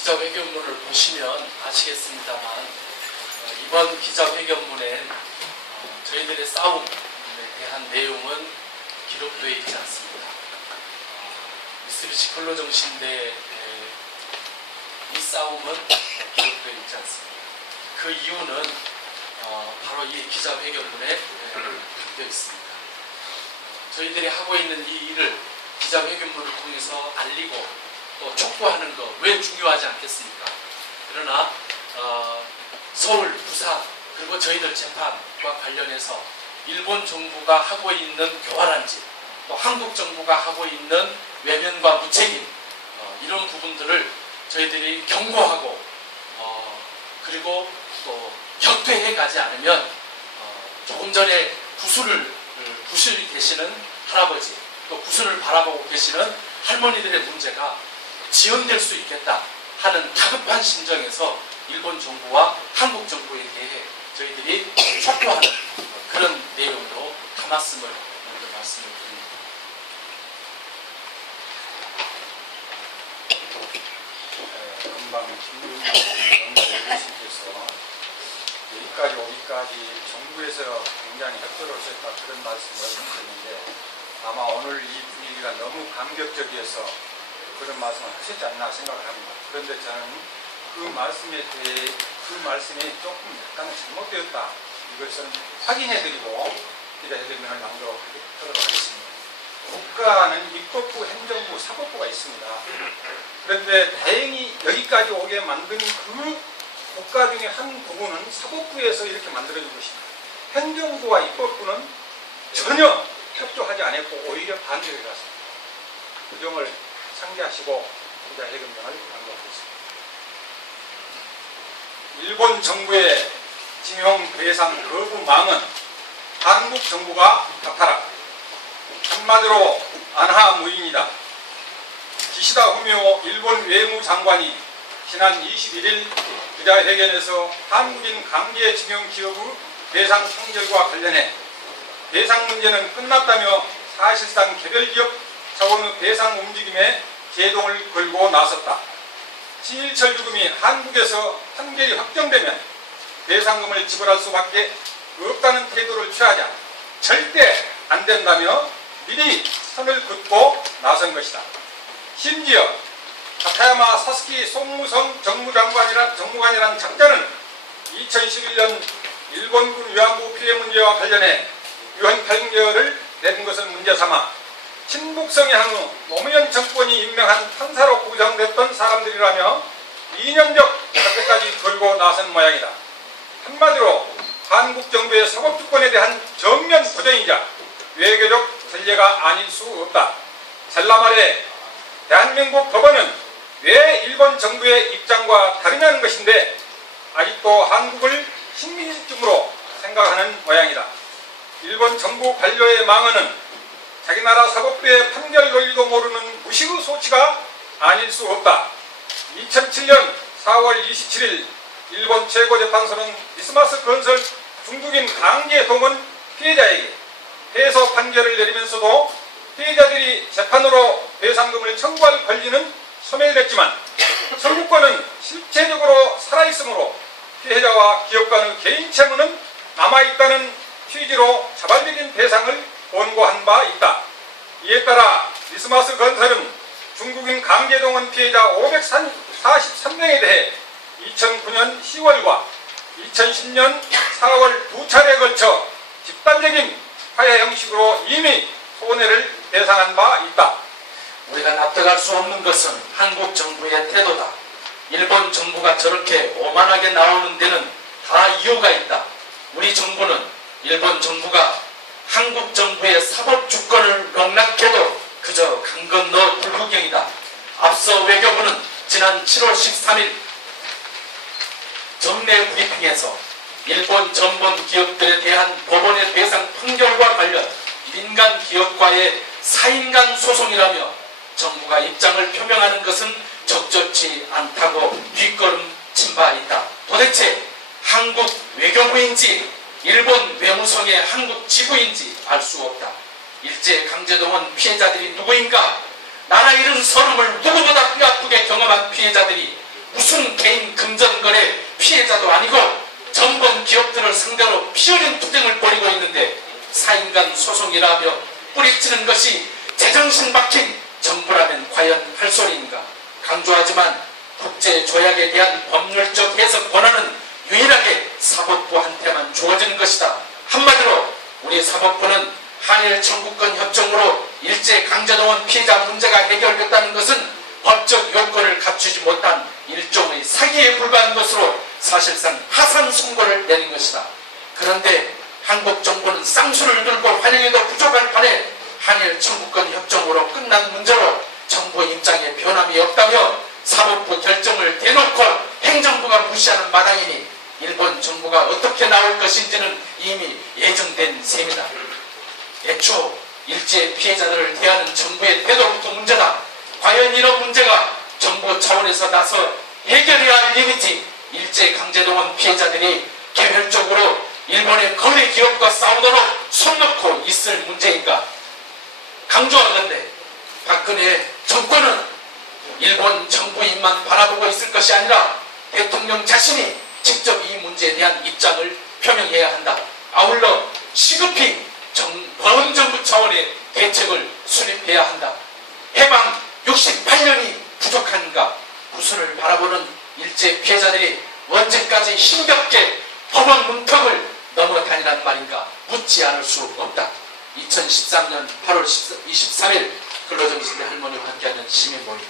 기자회견문을 보시면 아시겠습니다만 이번 기자회견문에 저희들의 싸움에 대한 내용은 기록되어 있지 않습니다. 미쓰비시 근로정신대의 이 싸움은 기록되어 있지 않습니다. 그 이유는 바로 이 기자회견문에 담겨 있습니다. 저희들이 하고 있는 이 일을 기자회견문을 통해서 알리고 또 촉구하는 것 왜 중요하지 않겠습니까? 그러나 서울, 부산 그리고 저희들 재판과 관련해서 일본 정부가 하고 있는 교활한 짓, 또 한국 정부가 하고 있는 외면과 무책임 이런 부분들을 저희들이 경고하고 그리고 또 격퇴해 가지 않으면 조금 전에 구슬이 되시는 할아버지 또 구슬을 바라보고 계시는 할머니들의 문제가 지연될 수 있겠다 하는 다급한 심정에서 일본 정부와 한국 정부에 대해 저희들이 촉구하는 그런 내용으로 담았음을 먼저 말씀을 드립니다. 금방 김문호님께서 여기까지 오기까지 정부에서 굉장히 협조로서했다 그런 말씀을 하셨는데 아마 오늘 이 분위기가 너무 감격적이어서 그런 말씀을 하셨지 않나 생각을 합니다. 그런데 저는 그 말씀에 대해 그 말씀이 조금 약간은 잘못되었다. 이것은 확인해드리고 기자회견문을 낭독하도록 하겠습니다. 국가는 입법부, 행정부, 사법부가 있습니다. 그런데 다행히 여기까지 오게 만든 그 국가 중에 한 부분은 사법부에서 이렇게 만들어진 것입니다. 행정부와 입법부는 전혀 협조하지 않았고 오히려 반대를 갔습니다. 그 점을 상기하시고 기자회견문을 낭독하겠습니다. 일본 정부의 징용 배상 거부망은 한국 정부가 탓하라. 한마디로 안하무인이다. 기시다 후미오 일본 외무장관이 지난 21일 기자회견에서 한국인 강제 징용 기업의 배상 판결과 관련해 배상 문제는 끝났다며 사실상 개별기업 차원의 배상 움직임에 제동을 걸고 나섰다. 친일철 죽음이 한국에서 판결이 확정되면 배상금을 지불할 수밖에 없다는 태도를 취하자 절대 안 된다며 미리 선을 긋고 나선 것이다. 심지어 다카야마 사스키 송무성 정무관이란 작자는 2011년 일본군 위안부 피해 문제와 관련해 유언 판결을 내린 것을 문제 삼아 친북성에 한후 노무현 정권이 임명한 판사로 구성됐던 사람들이라며 2년적 사태까지 걸고 나선 모양이다. 한마디로 한국 정부의 사법주권에 대한 정면 부정이자 외교적 전례가 아닐 수 없다. 잘라 말해 대한민국 법원은 왜 일본 정부의 입장과 다르냐는 것인데 아직도 한국을 식민지쯤으로 생각하는 모양이다. 일본 정부 관료의 망언은 자기 나라 사법부의 판결 논리도 모르는 무식의 소치가 아닐 수 없다. 2007년 4월 27일 일본 최고재판소는 비스마스 건설 중국인 강제 동원 피해자에게 패소 판결을 내리면서도 피해자들이 재판으로 배상금을 청구할 권리는 소멸됐지만 청구권은 실체적으로 살아있으므로 피해자와 기업 간의 개인 채무는 남아있다는 취지로 자발적인 배상을 권고한 바 있다. 이에 따라 비스마스 건설은 중국인 강제동원 피해자 543명에 대해 2009년 10월과 2010년 4월 두 차례에 걸쳐 집단적인 화해 형식으로 이미 손해를 배상한 바 있다. 우리가 납득할 수 없는 것은 한국 정부의 태도다. 일본 정부가 저렇게 오만하게 나오는 데는 다 이유가 있다. 우리 정부는 일본 정부가 한국 정부의 사법주권을 농락해도 그저 강 건너 불구경이다. 앞서 외교부는 지난 7월 13일 정례 브리핑에서 일본 전범 기업들에 대한 법원의 배상 판결과 관련 민간 기업과의 사인간 소송이라며 정부가 입장을 표명하는 것은 적절치 않다고 뒷걸음친 바 있다. 도대체 한국 외교부인지 일본 외무성의 한국 지부인지 알 수 없다. 일제강제동원 피해자들이 누구인가? 나라 잃은 서름을 누구보다 뼈아프게 경험한 피해자들이 무슨 개인 금전거래 피해자도 아니고 전범 기업들을 상대로 피어린 투쟁을 벌이고 있는데 사인간 소송이라며 뿌리치는 것이 제정신 박힌 정부라면 과연 할 소리인가. 강조하지만 국제조약에 대한 법률적 해석 권한은 유일하게 사법부한테만 주어지는 것이다. 한마디로 우리 사법부는 한일 청구권 협정으로 일제강제동원 피해자 문제가 해결됐다는 것은 법적 요건을 갖추지 못한 일종의 사기에 불과한 것으로 사실상 하산 선고를 내린 것이다. 그런데 한국 정부는 쌍수를 들고 환영해도 부족할 판에 한일 청구권 협정으로 끝난 문제로 정부 입장에 변함이 없다며 사법부 결정을 대놓고 행정부가 무시하는 마당이니 일본 정부가 어떻게 나올 것인지는 이미 예정된 셈이다. 애초 일제 피해자들을 대하는 정부의 태도부터 문제다. 과연 이런 문제가 정부 차원에서 나서 해결해야 할 일이지 일제 강제동원 피해자들이 개별적으로 일본의 거래 기업과 싸우도록 손 놓고 있을 문제인가. 강조하건대 박근혜 정권은 일본 정부인만 바라보고 있을 것이 아니라 대통령 자신이 직접 이 문제에 대한 입장을 표명해야 한다. 아울러 시급히 범정부 차원의 대책을 수립해야 한다. 해방 68년이 부족한가. 후손을 바라보는 일제 피해자들이 언제까지 힘겹게 법원 문턱을 넘어다니란 말인가 묻지 않을 수 없다. 2013년 8월 23일 근로정신대 할머니와 함께하는 시민모임